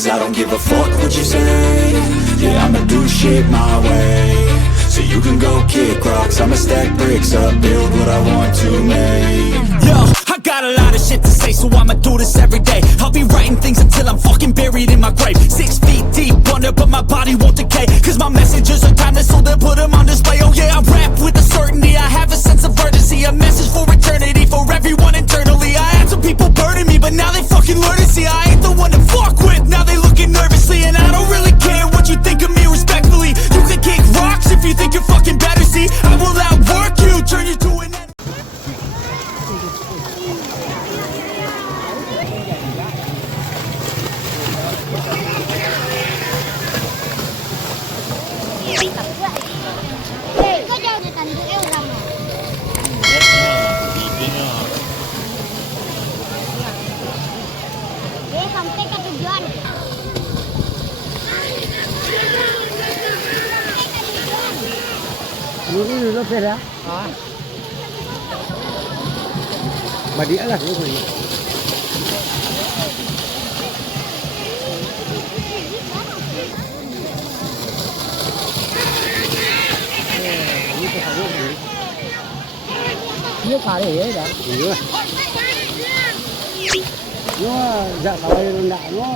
Cause I don't give a fuck what you say. Yeah, I'ma do shit my way. So you can go kick rocks, I'ma stack bricks up, build what I want to make. Yo, I got a lot of shit to say, so I'ma do this every day. I'll be writing things until I'm fucking buried in my grave. 6 feet deep under, but my body won't decay. Cause my messages are timeless, so they'll put them on display. Oh yeah, I rap with a certainty, I have a sense of urgency. A message for eternity, for everyone internally. I had some people burning me, but now they fucking learn to see I ain't the one to fuck with, now they looking nervously. And I don't really care what you think of me, respectfully. You can kick rocks if you think you're fucking better, see I will outwork you, turn you to an enemy. Có dao này thành tụi eo rầm à? Dia sampai ke tujuan. Ini nó phê ra. Mà đĩa là cái gì? Nước phá để ấy đó. Đúng. Nó dạ sao đây nó đại nó.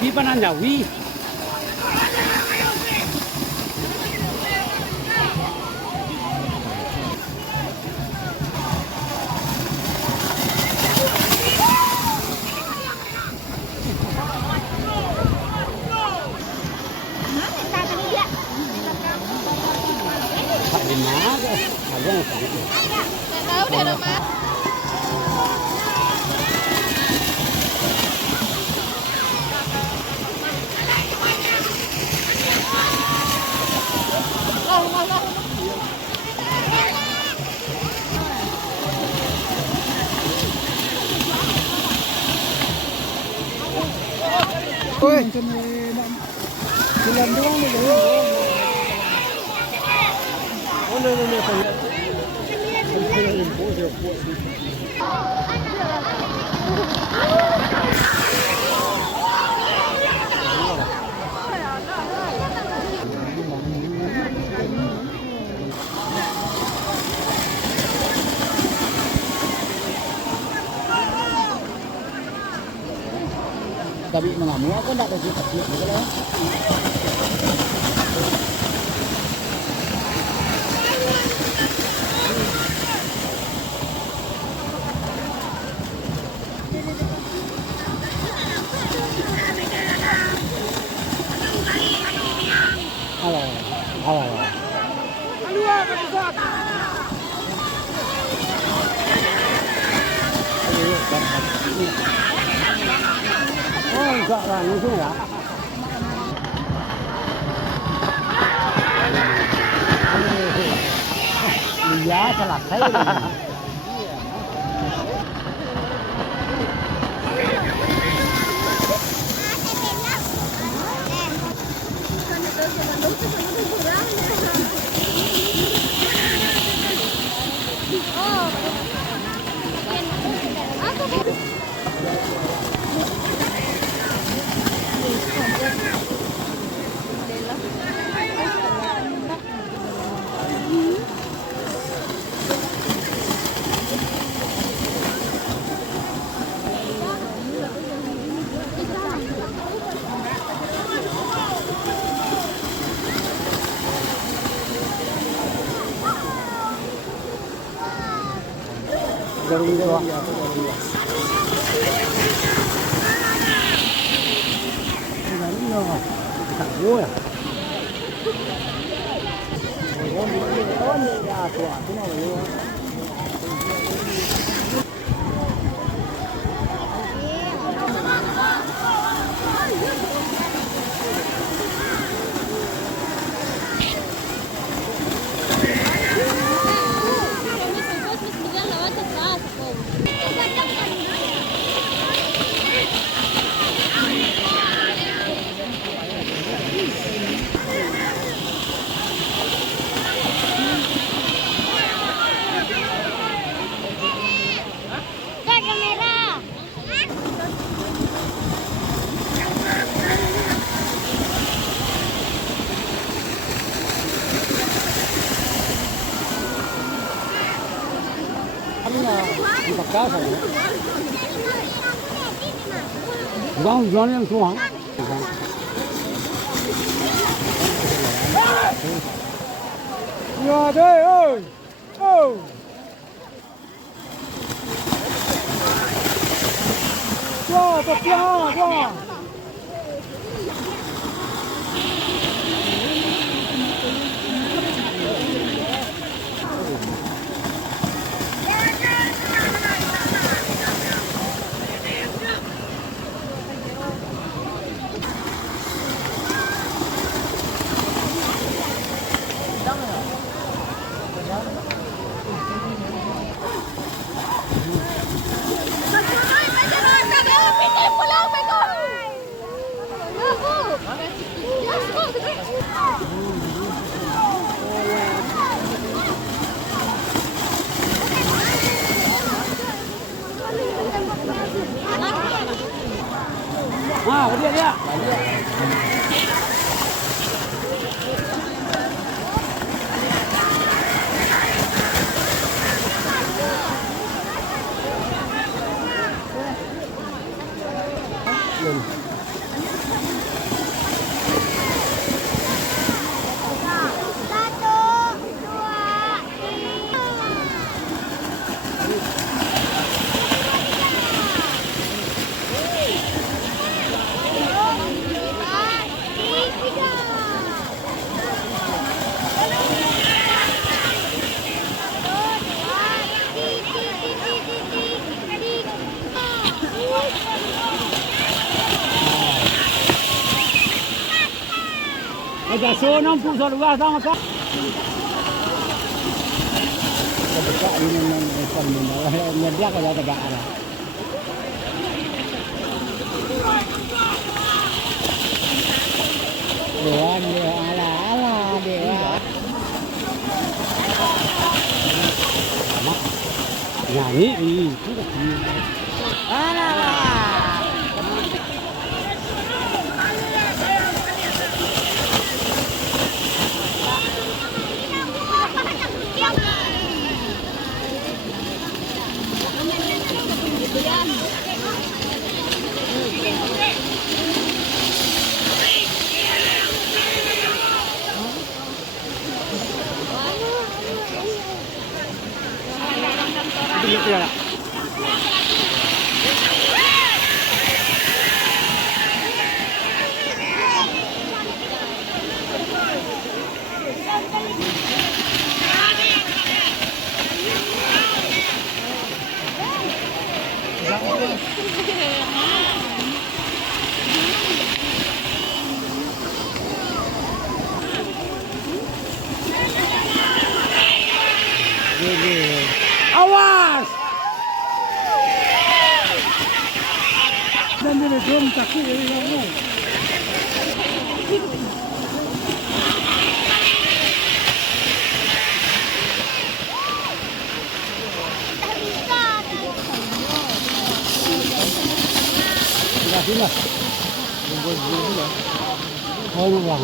Di mana Jawi? Di mana? Ada yang tahu deh, Mas. Ôi, thì làm đúng này rồi. Ôi, này phải. Tapi mengamuk aku enggak ada kecil gitu loh. Halo. Halo. Oh, enggak lah, langsung ya. Iya, selesai. Garuda. Dek, kamera. Ano na, di pagkasa. Jangan yang tua. Ya deh, oi. Oh. Wah, wah, wah. Ah, dia. Satu, dua, tiga. Ada sonam pun luar sama kak. Tegak ini nang ekor ni, nyedia kalau tegak ada. Dewan dia ala dia. Nyanyi itu. Ala. Ya. Awas! Dan dia drum takut ini kamu. Sila. Oh, wah.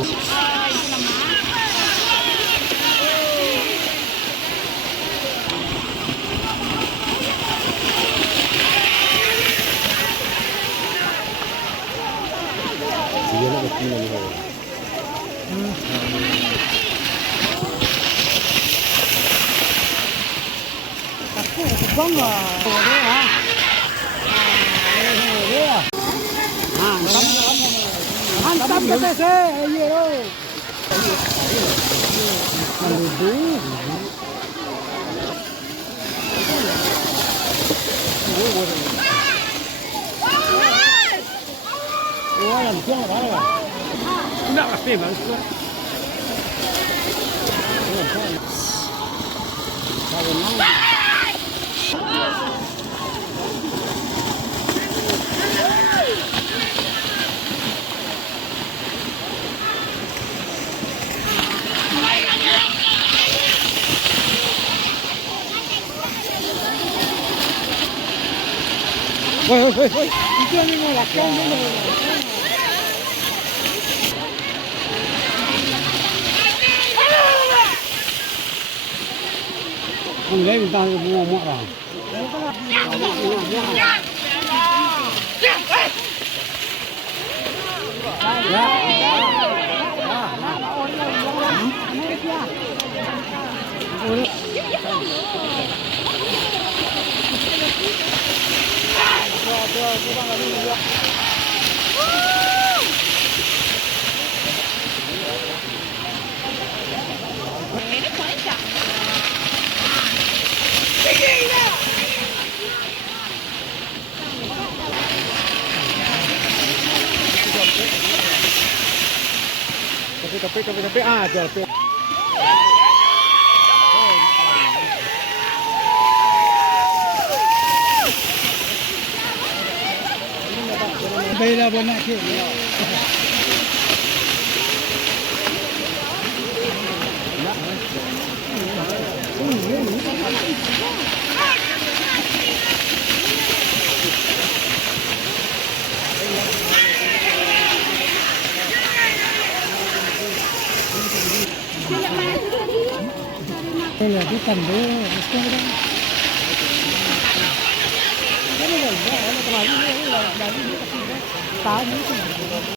Dia nak kena ni. Takut. Bang lah. Ini ha. Ini ya. Hantam kata saya. Iya. Aduh. Wah, yang siang ada ya? Tidak pasti bang. Woi, itu yang mau lakukan dulu. Không lấy người ta mua mọ vào. Tapi aja. Beda banyak sih. Đây là cái cần đấy, cái đó.